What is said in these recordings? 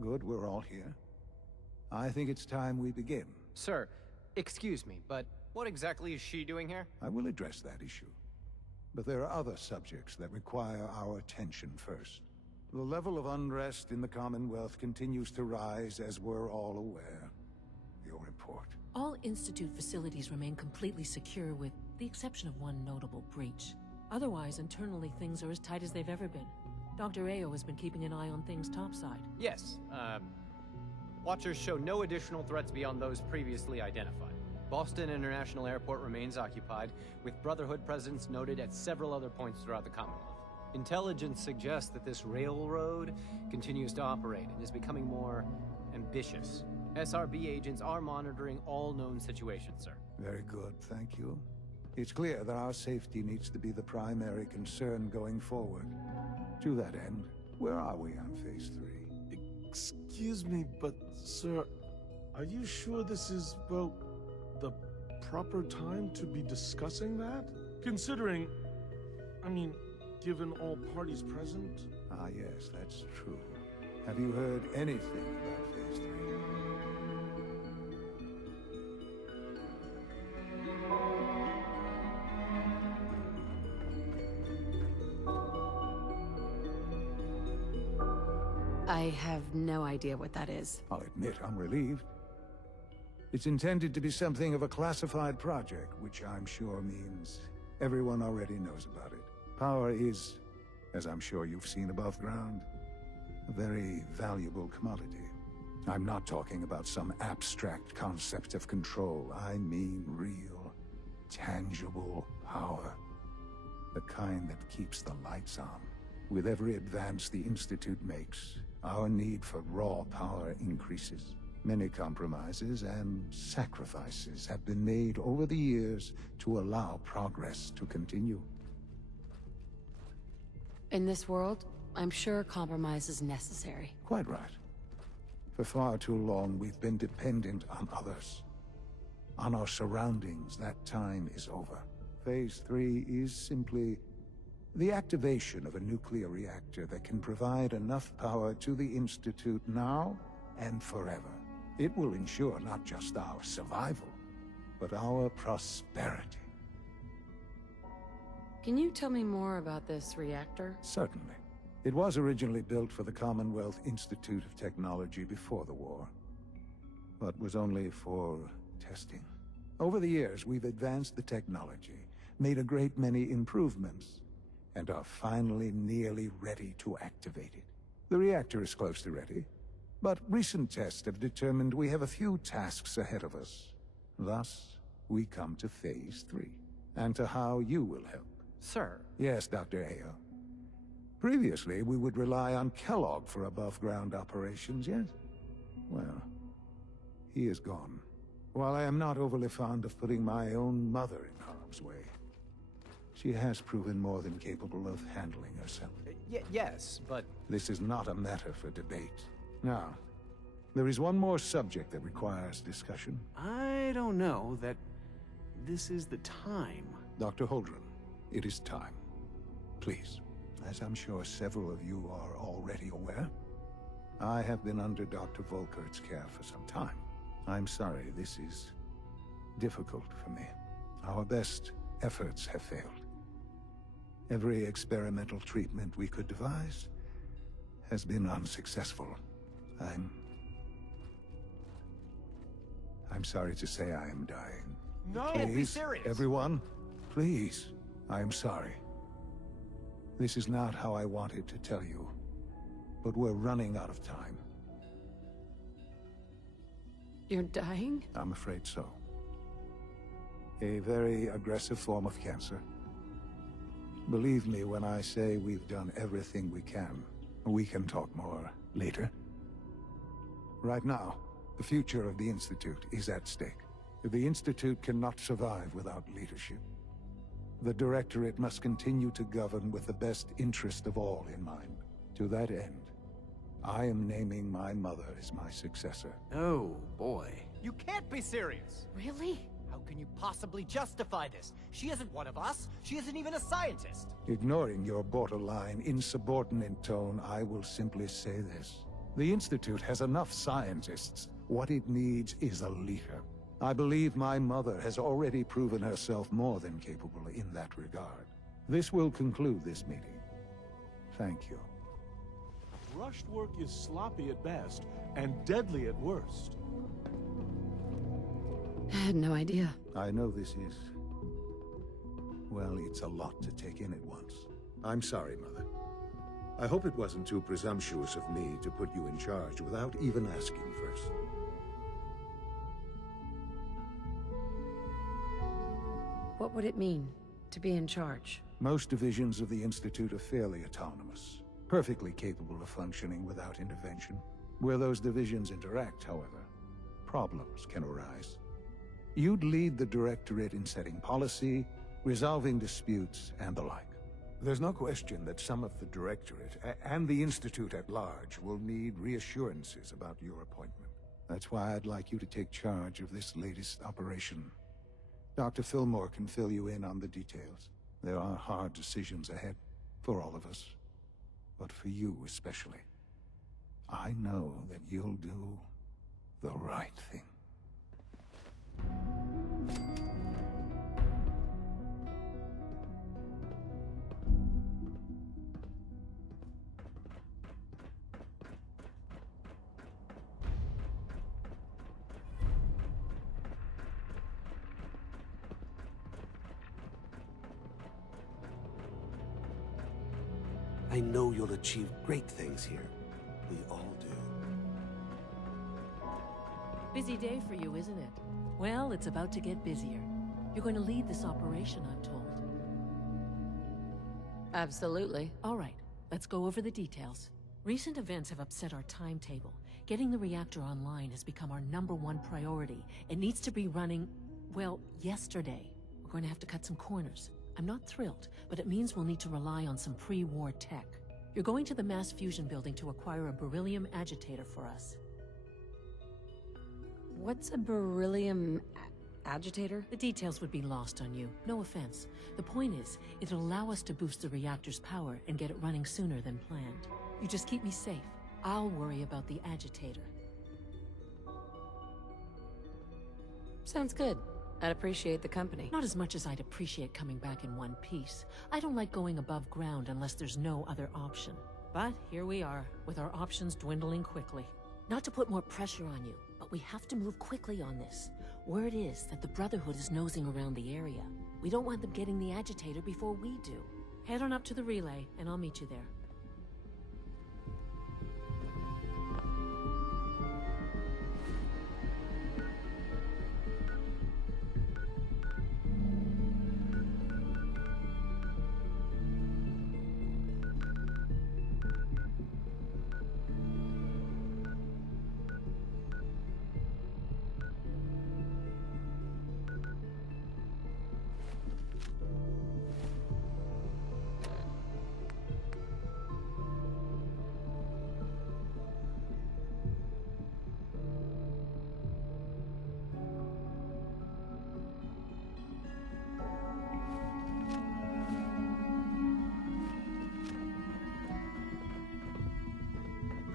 Good, we're all here. I think it's time we begin. Sir, excuse me, but what exactly is she doing here? I will address that issue. But there are other subjects that require our attention first. The level of unrest in the Commonwealth continues to rise, as we're all aware. Your report. All Institute facilities remain completely secure with the exception of one notable breach. Otherwise, internally, things are as tight as they've ever been. Dr. Ayo has been keeping an eye on things topside. Yes, Watchers show no additional threats beyond those previously identified. Boston International Airport remains occupied, with Brotherhood presence noted at several other points throughout the Commonwealth. Intelligence suggests that this railroad continues to operate and is becoming more ambitious. SRB agents are monitoring all known situations, sir. Very good, thank you. It's clear that our safety needs to be the primary concern going forward. To that end, where are we on Phase 3? Excuse me, but, sir, are you sure this is, well, the proper time to be discussing that? Considering, I mean, given all parties present? Ah, yes, that's true. Have you heard anything about Phase 3? I have no idea what that is. I'll admit I'm relieved. It's intended to be something of a classified project, which I'm sure means everyone already knows about it. Power is, as I'm sure you've seen above ground, a very valuable commodity. I'm not talking about some abstract concept of control. I mean real, tangible power. The kind that keeps the lights on. With every advance the Institute makes, our need for raw power increases. Many compromises and sacrifices have been made over the years to allow progress to continue. In this world, I'm sure compromise is necessary. Quite right. For far too long, we've been dependent on others. On our surroundings. That time is over. Phase 3 is simply the activation of a nuclear reactor that can provide enough power to the Institute now and forever. It will ensure not just our survival, but our prosperity. Can you tell me more about this reactor? Certainly. It was originally built for the Commonwealth Institute of Technology before the war, but was only for testing. Over the years, we've advanced the technology, made a great many improvements, and are finally nearly ready to activate it. The reactor is close to ready, but recent tests have determined we have a few tasks ahead of us. Thus, we come to Phase 3, and to how you will help. Sir. Yes, Dr. Ayo. Previously, we would rely on Kellogg for above-ground operations, yes? Well, he is gone. While I am not overly fond of putting my own mother in harm's way, she has proven more than capable of handling herself. Yes, but... This is not a matter for debate. Now, there is one more subject that requires discussion. I don't know that this is the time. Dr. Holdren, it is time. Please. As I'm sure several of you are already aware, I have been under Dr. Volkert's care for some time. I'm sorry, this is difficult for me. Our best efforts have failed. Every experimental treatment we could devise has been unsuccessful. I'm sorry to say I am dying. No! Can't be serious! Everyone, please. I am sorry. This is not how I wanted to tell you, but we're running out of time. You're dying? I'm afraid so. A very aggressive form of cancer. Believe me when I say we've done everything we can. We can talk more later. Right now, the future of the Institute is at stake. The Institute cannot survive without leadership. The Directorate must continue to govern with the best interest of all in mind. To that end, I am naming my mother as my successor. Oh, boy. You can't be serious! Really? How can you possibly justify this? She isn't one of us. She isn't even a scientist. Ignoring your borderline, insubordinate tone, I will simply say this. The Institute has enough scientists. What it needs is a leader. I believe my mother has already proven herself more than capable in that regard. This will conclude this meeting. Thank you. Rushed work is sloppy at best and deadly at worst. I had no idea. I know this is... well, it's a lot to take in at once. I'm sorry, Mother. I hope it wasn't too presumptuous of me to put you in charge without even asking first. What would it mean to be in charge? Most divisions of the Institute are fairly autonomous, perfectly capable of functioning without intervention. Where those divisions interact, however, problems can arise. You'd lead the Directorate in setting policy, resolving disputes, and the like. There's no question that some of the Directorate, and the Institute at large, will need reassurances about your appointment. That's why I'd like you to take charge of this latest operation. Dr. Fillmore can fill you in on the details. There are hard decisions ahead, for all of us. But for you especially. I know that you'll do the right thing. I know you'll achieve great things here. We all do. Busy day for you, isn't it? Well, it's about to get busier. You're going to lead this operation, I'm told. Absolutely. All right, let's go over the details. Recent events have upset our timetable. Getting the reactor online has become our #1 priority. It needs to be running, well, yesterday. We're going to have to cut some corners. I'm not thrilled, but it means we'll need to rely on some pre-war tech. You're going to the mass fusion building to acquire a beryllium agitator for us. What's a beryllium agitator? The details would be lost on you. No offense. The point is, it'll allow us to boost the reactor's power and get it running sooner than planned. You just keep me safe. I'll worry about the agitator. Sounds good. I'd appreciate the company. Not as much as I'd appreciate coming back in one piece. I don't like going above ground unless there's no other option. But here we are, with our options dwindling quickly. Not to put more pressure on you, but we have to move quickly on this. Word is that the Brotherhood is nosing around the area. We don't want them getting the agitator before we do. Head on up to the relay, and I'll meet you there.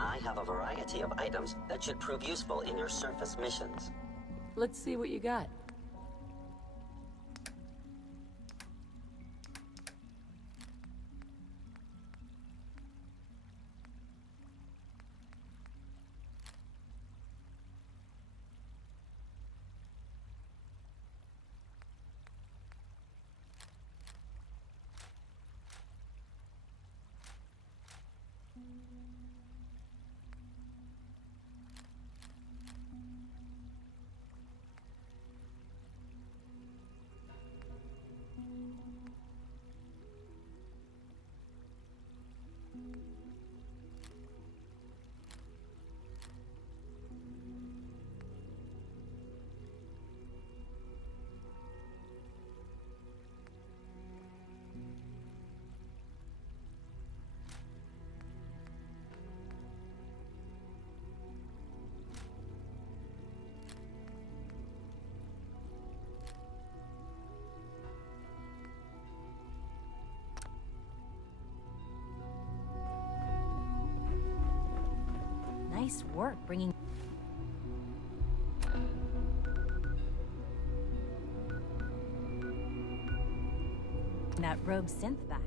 I have a variety of items that should prove useful in your surface missions. Let's see what you got. Nice work bringing that rogue synth back.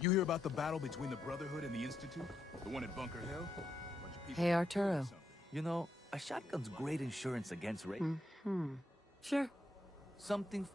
You hear about the battle between the Brotherhood and the Institute? The one at Bunker Hill? Bunch of people Hey, Arturo. You know, a shotgun's great insurance against rape. Sure. Something...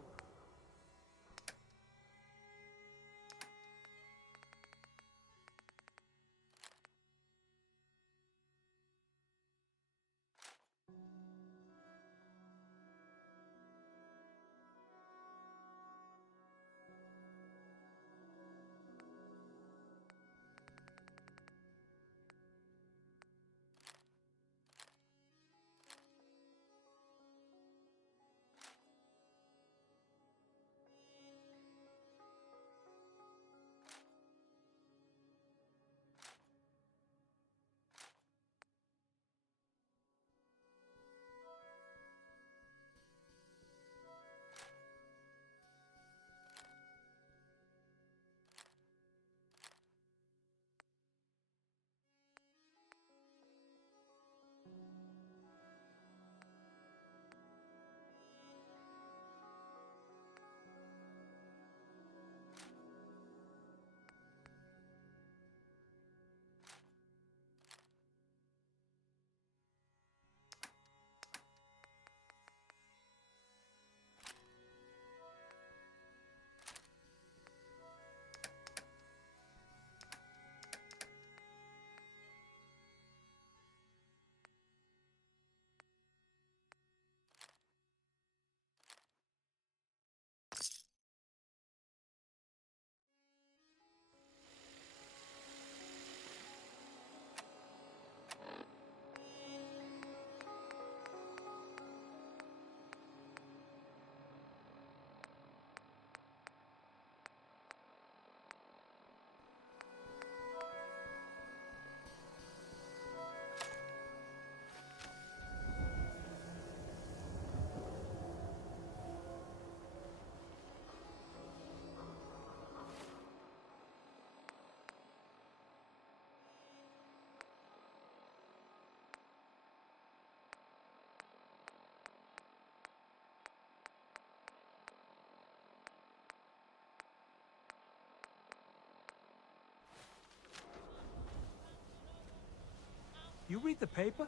You read the paper?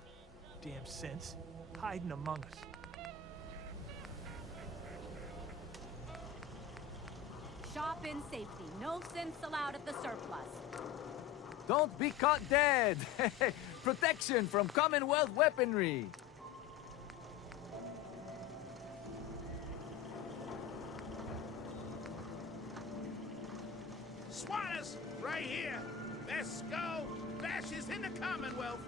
Damn sense. Hiding among us. Shop in safety. No synths allowed at the surplus. Don't be caught dead! Protection from Commonwealth weaponry! Squatters! Right here! Let's go! Bashes in the Commonwealth!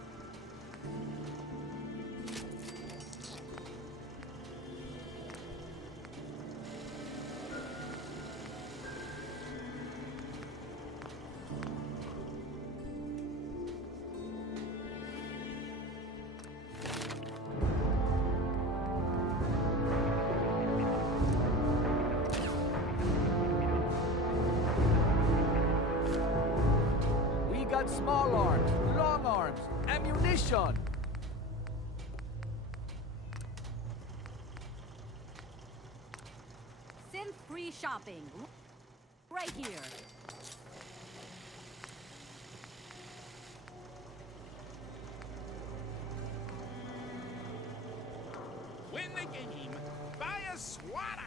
Small arms, long arms, ammunition! Synth-free shopping. Right here. Win the game! Buy a swatter!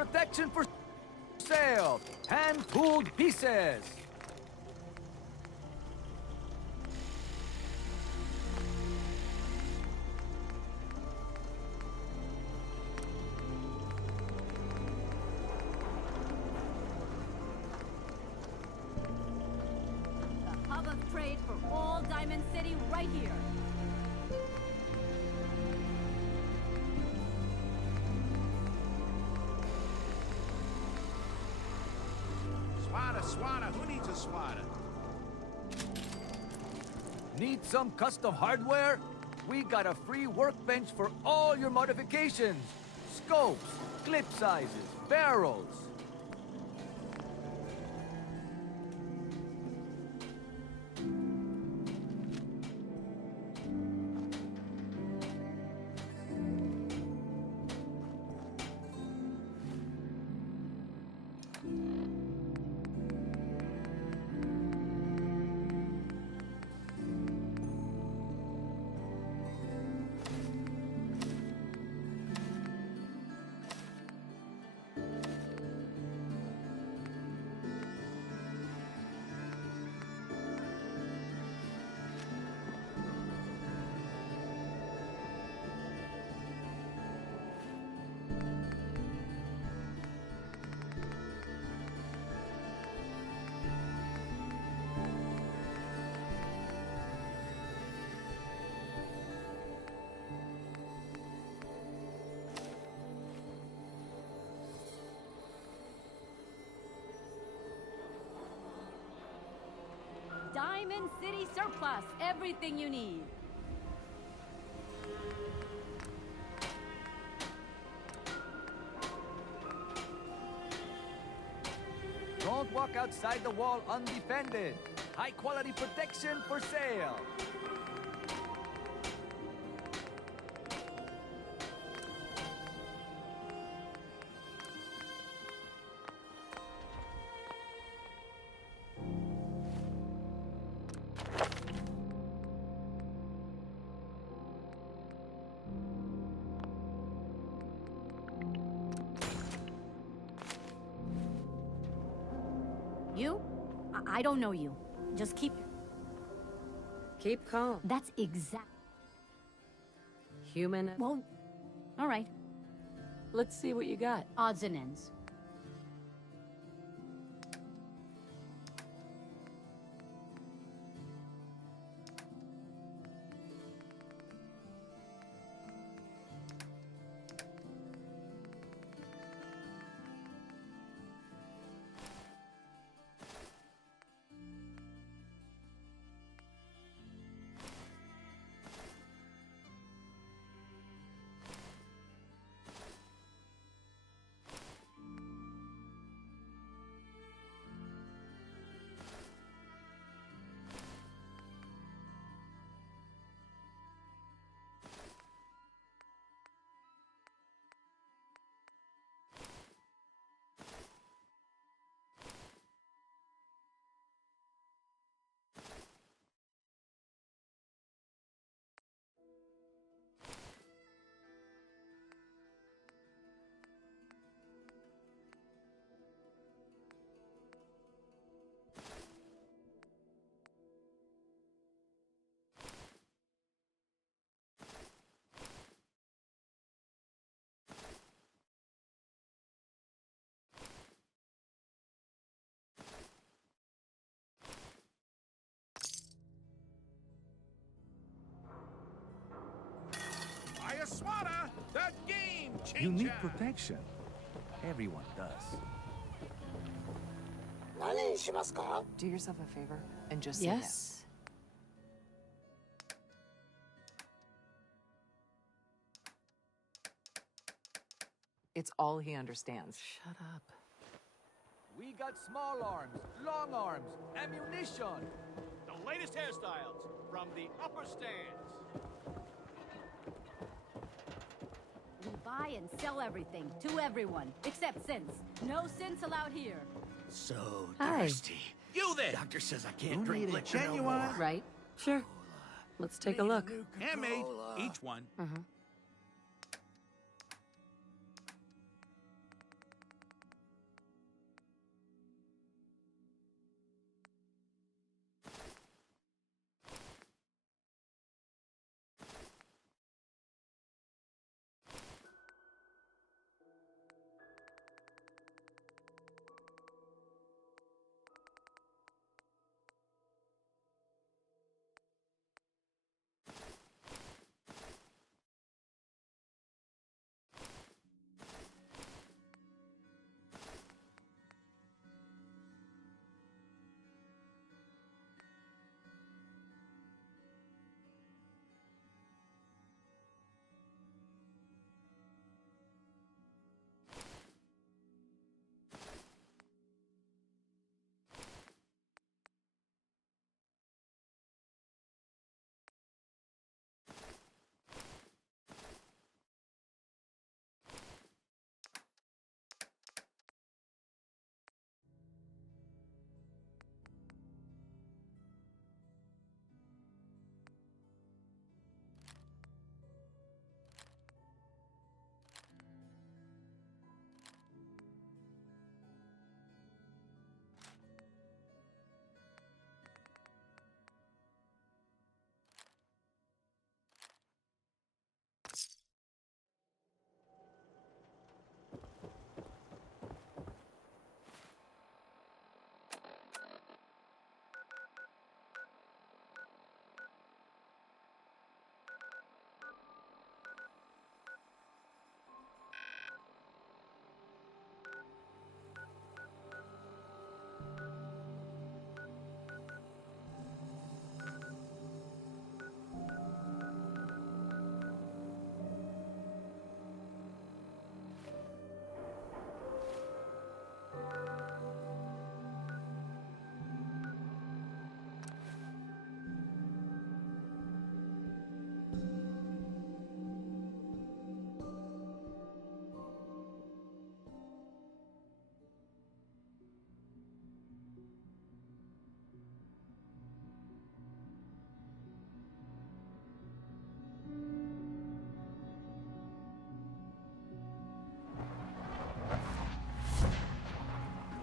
Protection for sale! Hand-tooled pieces! The hub of trade for all Diamond City right here. Swatter, who needs a swatter? Need some custom hardware? We got a free workbench for all your modifications. Scopes, clip sizes, barrels. Diamond City Surplus, everything you need. Don't walk outside the wall undefended. High quality protection for sale. You? I don't know you. Just keep calm. That's exact. Human. Well, all right. Let's see what you got. Odds and ends. Buy a swatter, the game changer. You need protection. Everyone does. Do yourself a favor and just say Yes. It's all he understands. Shut up. We got small arms, long arms, ammunition. The latest hairstyles from the upper stands. We buy and sell everything to everyone, except synths. No synths allowed here. So Hi. thirsty. You there! Doctor says I can't drink liquor no Genuine. more. Right? Sure. Let's take a look. Handmade, each one.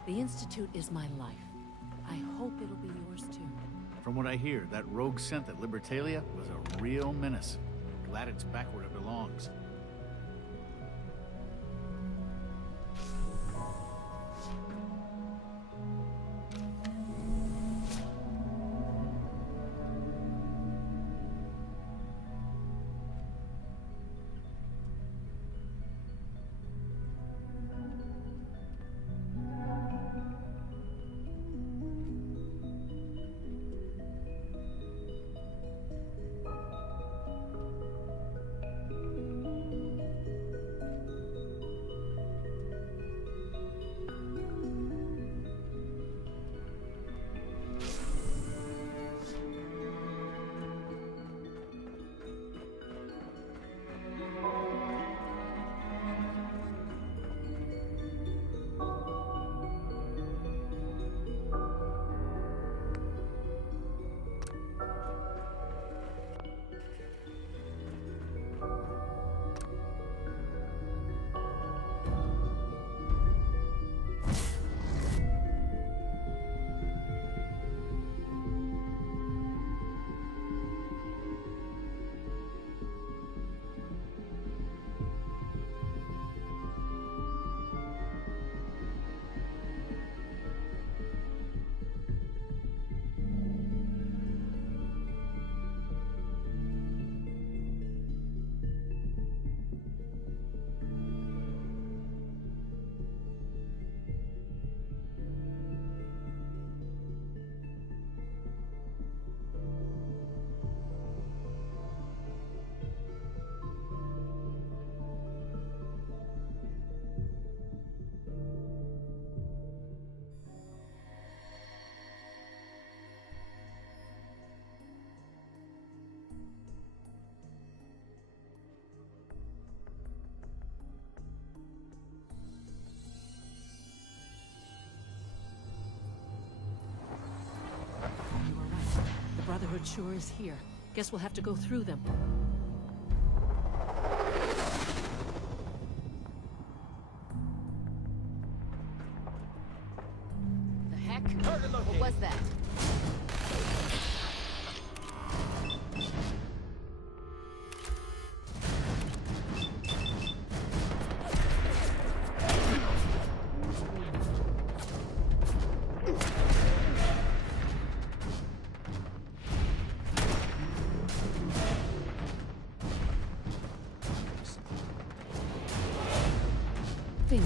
The Institute is my life. I hope it'll be yours too. From what I hear, that rogue scent at Libertalia was a real menace. Glad it's back where it belongs. The Brotherhood sure is here. Guess we'll have to go through them. The heck? What was that? Bingo.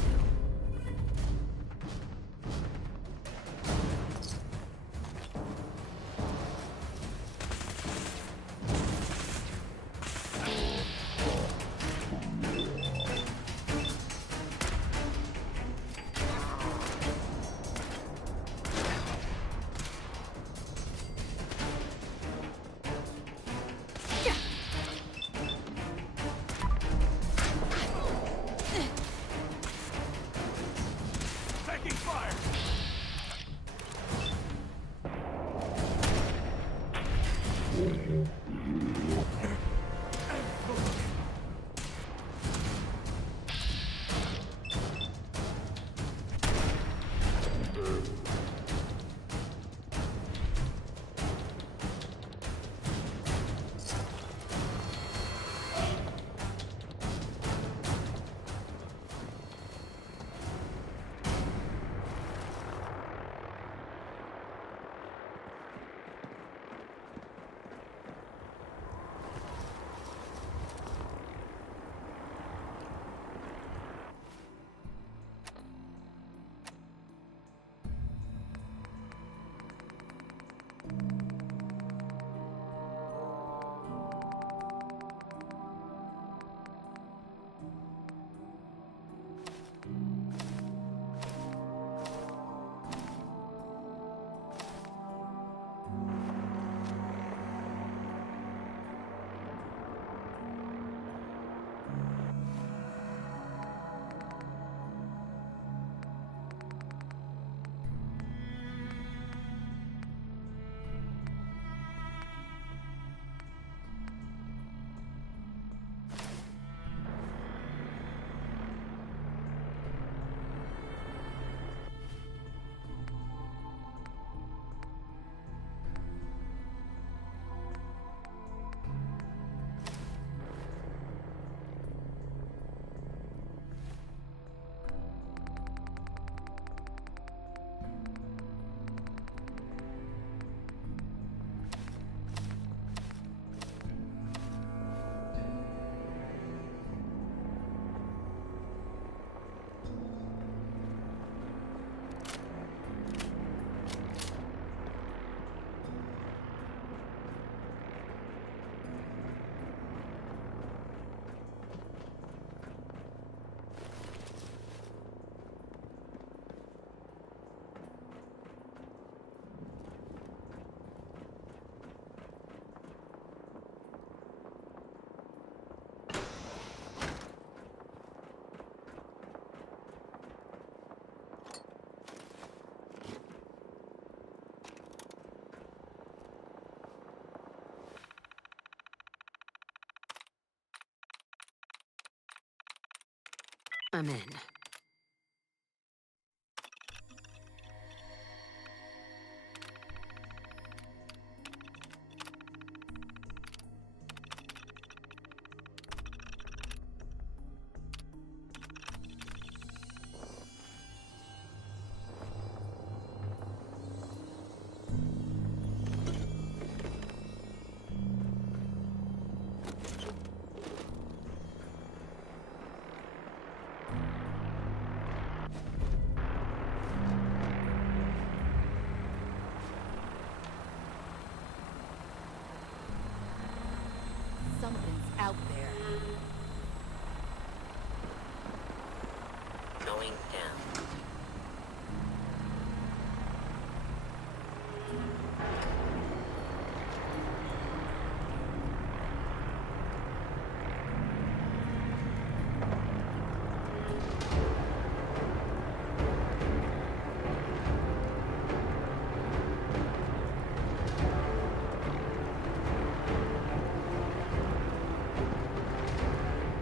I'm in.